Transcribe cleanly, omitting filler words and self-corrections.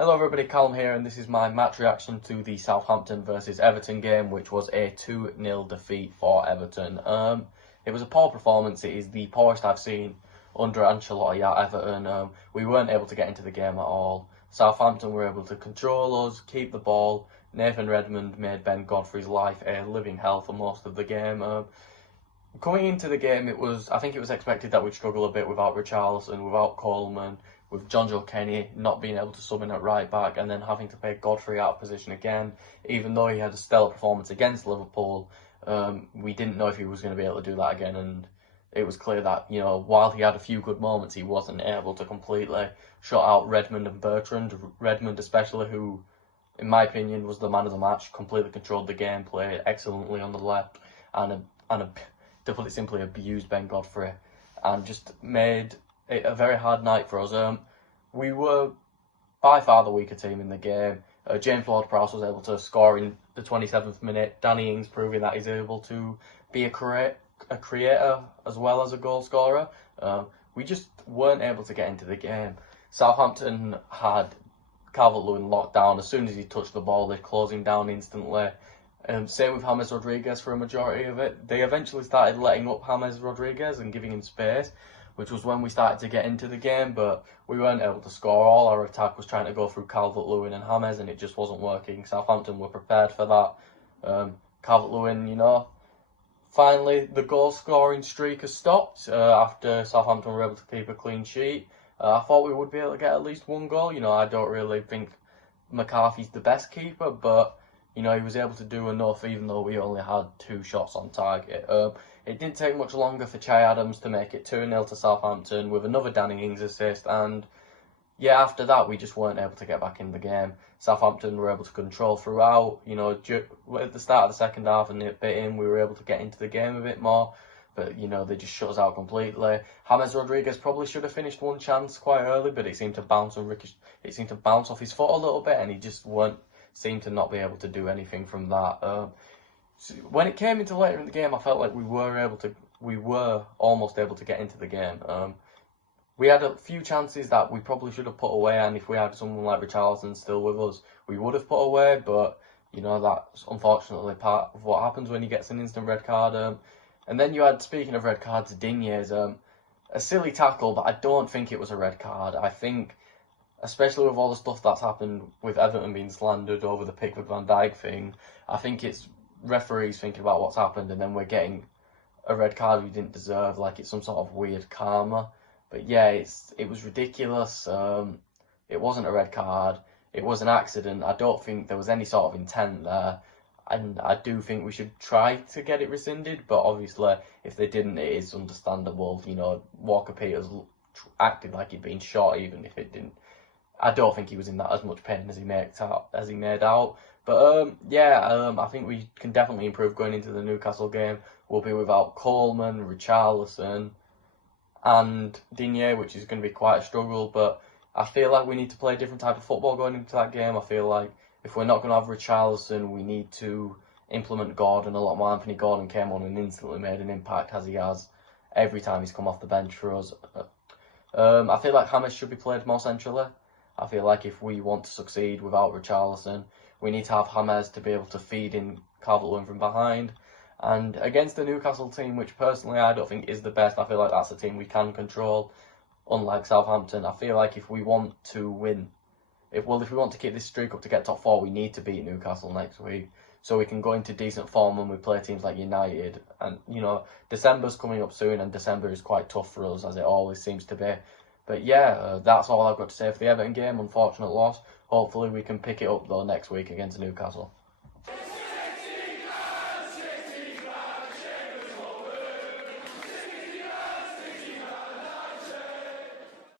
Hello everybody, Callum here, and this is my match reaction to the Southampton versus Everton game, which was a 2-0 defeat for Everton. It was a poor performance. It is the poorest I've seen under Ancelotti at Everton. We weren't able to get into the game at all. Southampton were able to control us, keep the ball. Nathan Redmond made Ben Godfrey's life a living hell for most of the game. Coming into the game, I think it was expected that we'd struggle a bit without Richarlison, without Coleman, with John Joe Kenny not being able to sub in at right back, and then having to play Godfrey out of position again. Even though he had a stellar performance against Liverpool, we didn't know if he was going to be able to do that again, and it was clear that, while he had a few good moments, he wasn't able to completely shut out Redmond and Bertrand. Redmond especially, who, in my opinion, was the man of the match, completely controlled the game, played excellently on the left, and to put it simply, abused Ben Godfrey, and just made it a very hard night for us. We were by far the weaker team in the game. James Ward-Prowse was able to score in the 27th minute. Danny Ings proving that he's able to be a creator as well as a goal scorer. We just weren't able to get into the game. Southampton had Calvert-Lewin locked down. As soon as he touched the ball, they'd close him down instantly. Same with James Rodriguez for a majority of it. They eventually started letting up James Rodriguez and giving him space, which was when we started to get into the game, but we weren't able to score. All our attack was trying to go through Calvert-Lewin and James, and it just wasn't working. Southampton were prepared for that. Calvert-Lewin, finally the goal scoring streak has stopped after Southampton were able to keep a clean sheet. I thought we would be able to get at least one goal. I don't really think McCarthy's the best keeper, but he was able to do enough, even though we only had 2 shots on target. It didn't take much longer for Che Adams to make it 2-0 to Southampton with another Danny Ings assist, and after that we just weren't able to get back in the game. Southampton were able to control throughout. At the start of the second half and a bit in, we were able to get into the game a bit more, but they just shut us out completely. James Rodriguez probably should have finished one chance quite early, but it seemed to bounce off his foot a little bit, and he just seemed to not be able to do anything from that. When it came into later in the game, I felt like we were almost able to get into the game. We had a few chances that we probably should have put away, and if we had someone like Richarlison still with us, we would have put away, but that's unfortunately part of what happens when he gets an instant red card. And then you had, speaking of red cards, Digne's a silly tackle, but I don't think it was a red card. I think, especially with all the stuff that's happened with Everton being slandered over the Pickford Van Dijk thing, I think it's referees thinking about what's happened, and then we're getting a red card we didn't deserve, like it's some sort of weird karma. But it was ridiculous. It wasn't a red card. It was an accident. I don't think there was any sort of intent there, and I do think we should try to get it rescinded, but obviously if they didn't, it is understandable. Walker Peters acted like he'd been shot, even if it didn't. I don't think he was in that as much pain as he made out. But I think we can definitely improve going into the Newcastle game. We'll be without Coleman, Richarlison, and Digne, which is going to be quite a struggle. But I feel like we need to play a different type of football going into that game. I feel like if we're not going to have Richarlison, we need to implement Gordon a lot more. Anthony Gordon came on and instantly made an impact, as he has every time he's come off the bench for us. I feel like James should be played more centrally. I feel like if we want to succeed without Richarlison, we need to have James to be able to feed in Calvert-Lewin from behind. And against the Newcastle team, which personally I don't think is the best, I feel like that's a team we can control, unlike Southampton. I feel like if we want to win, if we want to keep this streak up to get top 4, we need to beat Newcastle next week, so we can go into decent form when we play teams like United. And, December's coming up soon, and December is quite tough for us, as it always seems to be. But that's all I've got to say for the Everton game. Unfortunate loss. Hopefully we can pick it up though next week against Newcastle.